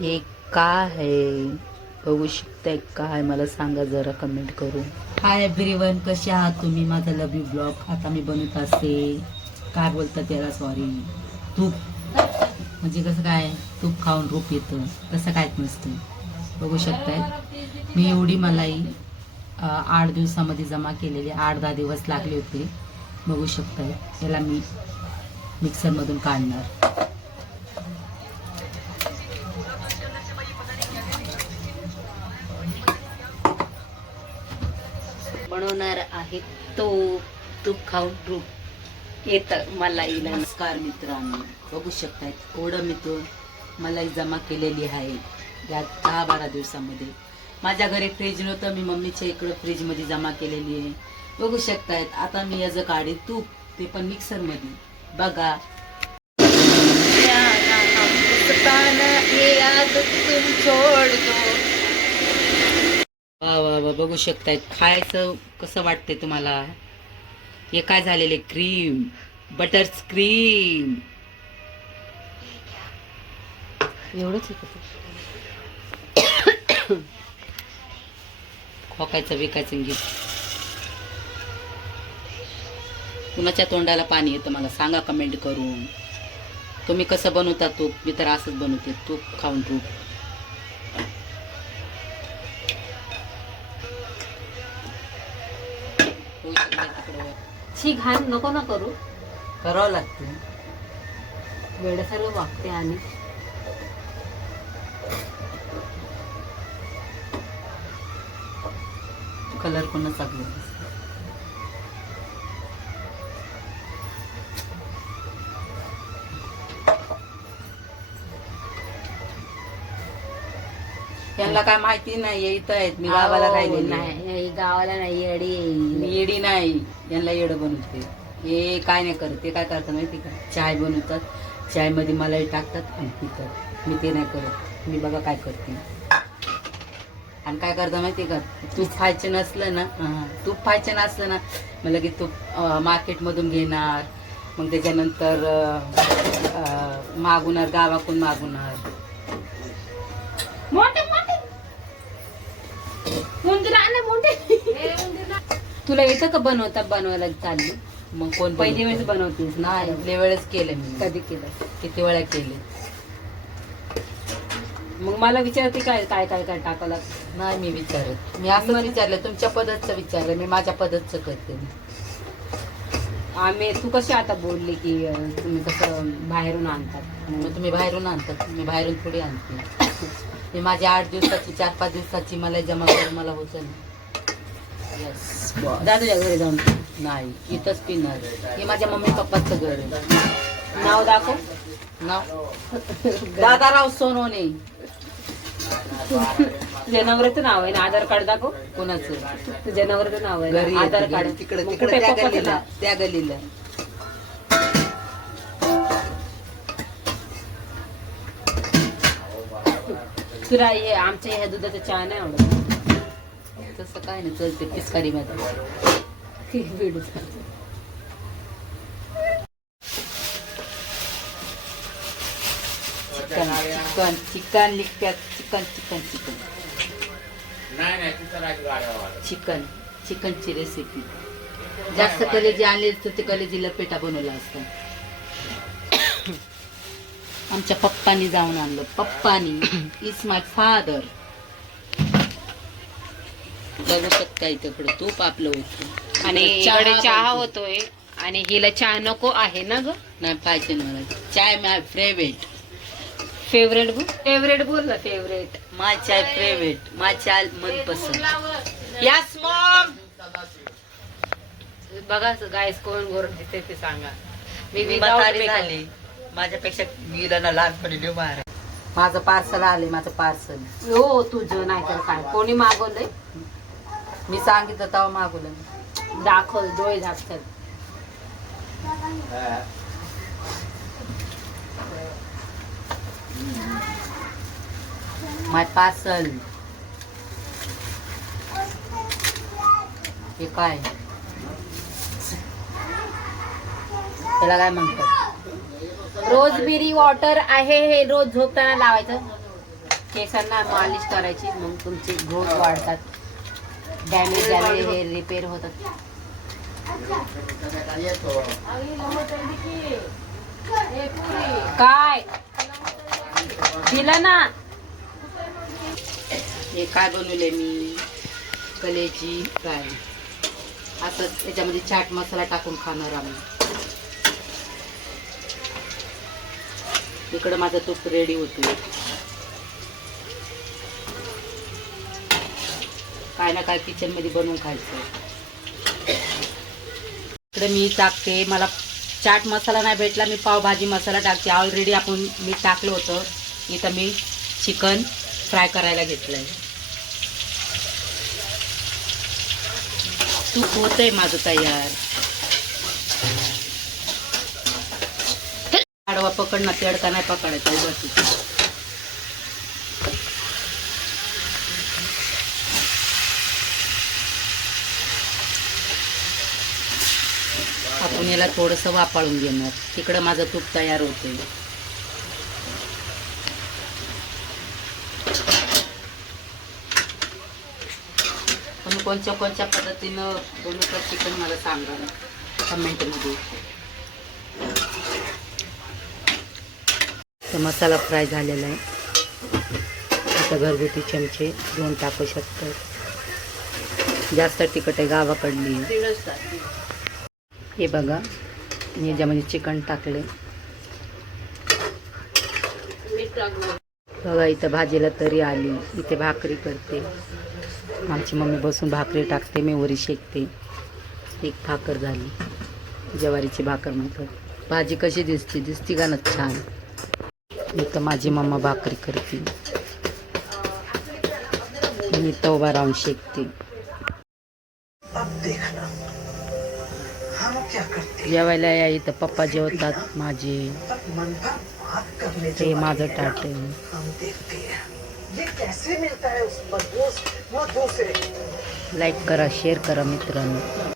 हे काय आहे? बघू शकताय काय? मला सांगा जरा कमेंट करून. हाय एव्हरीवन, कसे आहात तुम्ही? माझा लव यू ब्लॉग आता मी बनवत असते, काय बोलतात त्याला, सॉरी, तूप. म्हणजे कसं काय, तूप खाऊन रूप येतं तसं काहीच नसतं. बघू शकताय मी एवढी मलाई 8 दिवसामध्ये जमा केलेली, 8-10 दिवस लागले होते. बघू शकताय याला मी मिक्सरमधून काढणार. बनवणार आहे तो तूप खाऊन तूप येतं मलाईला. नमस्कार मित्रांनो, बघू शकतायत एवढं मी तो मलाई जमा केलेली आहे या 10-12 दिवसामध्ये. माझ्या घरी फ्रीज नव्हतं, मी मम्मीच्या इकडं फ्रीजमध्ये जमा केलेली आहे. बघू शकतायत आता मी याचं काढे तूप, ते पण मिक्सरमध्ये. बघा वा वा वा, बघू शकताय खायचं कसं वाटतंय तुम्हाला. हे काय झालेले, क्रीम, बटर क्रीम, एवढंच खोकायचं विकायचं गीत. कुणाच्या तोंडाला पाणी येतं मला सांगा कमेंट करून. तुम्ही कसं बनवता तूप? मी तर असंच बनवते, तूप खाऊन तूप. शी घाण नको ना करू, करावं लागतं. वेड्यासारखं वागते. आणि कलर कोणा चांगलं. त्यांना काय माहिती नाही, इथं आहेत, मी गावाला राहिले नाही, गावाला नाही, येडी. मी येडी नाही, यांना येडं बनवते. हे काय नाही करत, ते काय करतात माहिती का, चाय बनवतात, चाय मध्ये मलाई टाकतात आणि पितात. मी ते नाही करत. मी बघा काय करते. आणि काय करता माहिती का, तूप खायचं नसलं ना, तूप खायचं नसलं ना, मला की तूप मार्केटमधून घेणार, मग त्याच्यानंतर मागवणार, गावाकडून मागवणार. तुला येतं का बनवायला चालली? मग कोण पहिली वेळेस बनवतेस? नाही, लय वेळेस केलं मी. कधी केलं? किती वेळा केले. मग मला विचारते काय काय काय काय टाकावं लागतं? नाही मी विचारत, मी असं विचारलं, तुमच्या पद्धतचं विचारलं, मी माझ्या पद्धतचं करते. तू कशी आता बोलली की तुम्ही कसं बाहेरून आणतात? मग तुम्ही बाहेरून आणतात, मी बाहेरून थोडी आणते. मी माझी 8 दिवसाची 4-5 दिवसाची मला जमा करून मला होतं ना. यस, जा तुझ्या घरी जाऊन. नाही, इथंच पिणार. हे माझ्या मम्मी पप्पाचं घर आहे. नाव दाखव. नाव दादाराव सोनवणे. तुझ्या नवऱ्याचं नाव आहे ना? आधार कार्ड दाखव. कोणाचं? तुझ्या नवऱ्याचं नाव आहे घरी ना? आधार कार्ड तिकडे मग तिकडे कुठे त्या पप्पाचं गलीला, नाव? त्या गलीला. तुला हे आमच्या ह्या दुधाचा चहा नाही आवडत? तसं काय नाही, चलते पिचकारी मध्ये. चिकन चिकन लिखत्यात, चिकन चिकन चिकन चिकन चिकनची रेसिपी. जास्त कलेजी आणली तर ते कलेजीला पेटा बनवला असता. आमच्या पप्पानी जाऊन आणलं. पप्पानी इज माय फादर. बघू शकता इकडे तूप आपलं होतं आणि इकडे चहा होतोय आणि हिला चहा नको आहे ना ग? नाही पाहिजे मला चाय. माय फेवरेट. फेवरेट बोल ना. फेवरेट. माय चाय फेवरेट. माय चाय मनपसंद. Yes Maugham. बघा गायस, कोण गोर दिसते ते सांगा. मी म्हातारी झाली, माझ्यापेक्षा गेलं ना लहानपणी लिव मार. माझं पार्सल आले, माझं पार्सल. हो तुझं नाही तर काय, कोणी मागवलंय? मी सांगितलं तेव्हा मागवलं. दाखव, डोळे झाकतात. माय पार्सल. हे काय, त्याला काय म्हणतात? रोजबेरी वॉटर आहे हे, रोज झोपताना लावायचं. केसांना मालिश करायची, मग तुमचे ग्रोथ वाढतात, डॅमेज झाले हे रिपेअर होतात. काय दिलं ना. हे काय बनवले मी, कलेची फ्राय. असं त्याच्यामध्ये चाट मसाला टाकून खाणार आम्ही. इकडं माझं तूप रेडी होतो. काय ना काय किचन मध्ये बनवून खायचं. इकडे मी टाकते, मला चाट मसाला नाही भेटला, मी पावभाजी मसाला टाकते. ऑलरेडी आपण मी टाकलं होतं. इथं मी चिकन फ्राय करायला घेतलंय. तूप होतंय माझं तयार. आडवा पकडणं, तेडका नाही पकडायचा. उगाच आपण याला थोडंसं वाफाळून घेणार. तिकडं माझं तूप तयार होते. तुम्ही कोणत्या कोणत्या पद्धतीनं बनवतात चिकन मला सांगा कमेंटमध्ये. तर मसाला फ्राय झालेला आहे. आता घरगुती चमचे 2 टाकू शकतात. जास्त तिखट आहे, गावाकडली. हे बघा, मी याच्यामध्ये चिकन टाकले. बघा इथं भाजीला तरी आली. इथे भाकरी करते. आमची मम्मी बसून भाकरी टाकते, मी वरी शेकते. एक भाकर झाली, ज्वारीची भाकर म्हणतात. भाजी कशी दिसती का ना छान. इथं माझी मम्मा भाकरी करते, मी इथं उभा राहून शेकते. जेवायला या इथं पप्पा जेवतात माझे. ते माझं ताट आहे. लाईक करा, शेअर करा मित्रांनो.